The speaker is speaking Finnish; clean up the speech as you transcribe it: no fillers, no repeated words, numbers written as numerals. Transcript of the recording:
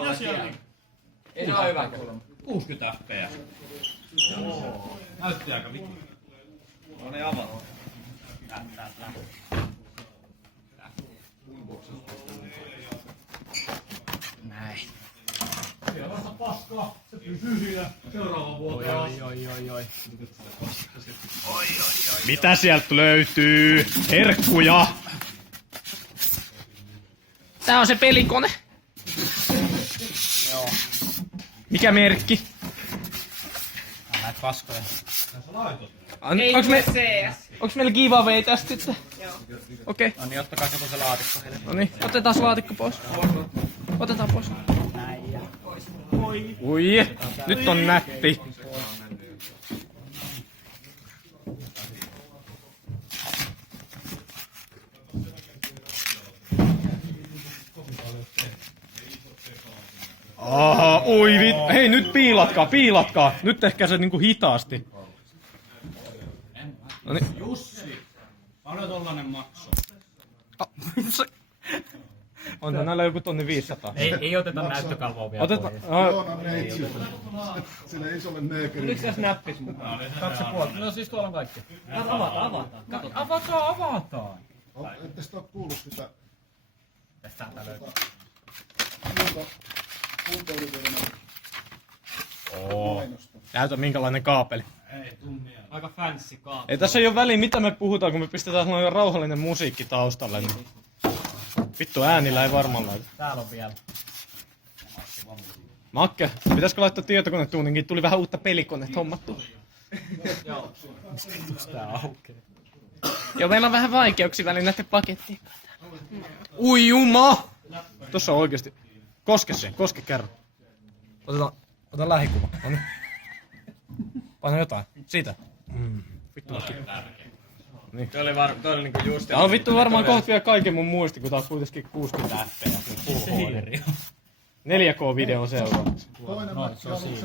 Mitä siellä on? Ei se ole hyvä kulma. 60 fps. Näytti aika vittu. No ne avaa. Näin. Siellä on paskaa. Se pysyy siinä seuraavan vuoteen. Oi. Mitä sieltä löytyy? Herkkuja! Tää on se pelikone. Joo. Mikä merkki? Näitä paskoja. Onks meillä giveaway tästä sitten? Joo. Okei. No niin, ottakaa kato se laatikko heille. No niin, otetaan laatikko pois. Otetaan pois. Ui, nyt on nätti. Aha, hei nyt piilatkaa. Nyt ehkä se niinku hitaasti. Noniin. Jussi, paljon tollanen makso? On näillä joku 1500. Ei oteta näyttökalvoa vielä. Otetaan. Joona neitsi. Sille isolle neekerille. Nyt tässä näppis mukaan. 2,5. No siis tuolla on kaikki. Avataan. Ette sitä oo kuullut sitä Tästä löytyy. kuntoilijoiden Oo. mainosta. Näytä minkälainen kaapeli. Aika fancy kaapeli. Ei tässä ei oo väliä mitä me puhutaan, kun me pistetään sellainen rauhallinen musiikki taustalle. Niin. Vittu äänillä ei varmaan laita. Täällä on vielä. Makke, pitäisikö laittaa tietokonetuuninkin? Tuli vähän uutta pelikonetta hommattua. Joo. Tää aukeaa. Joo, meillä on vähän vaikeuksia välillä näiden pakettien. Ui juma! Tossa on oikeesti. Koske kerran. Otetaan lähikuva. Noniin. Paina jotain. Siitä. Vittu Makki. Niin. Toi oli niinku just... Tää on vittu varmaan kohta vielä kaiken mun muisti, kun tää on kuitenkin 60 fps. 4K-video seuraavaksi. Toinen matki aluksi